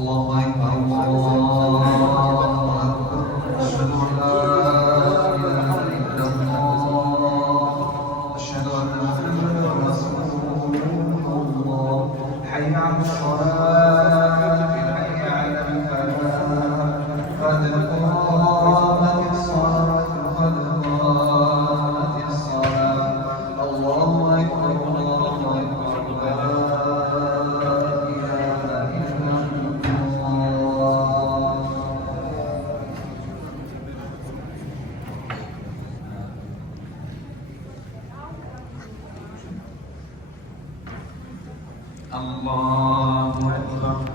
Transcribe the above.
الله أكبر الله أكبر أشهد أن لا إله إلا الله أشهد أن محمدا رسول الله حي على الصلاة حي على الفلاح قد قامت الصلاة قد قامت الصلاة الله أكبر الله أكبر لا إله إلا الله الله أكبر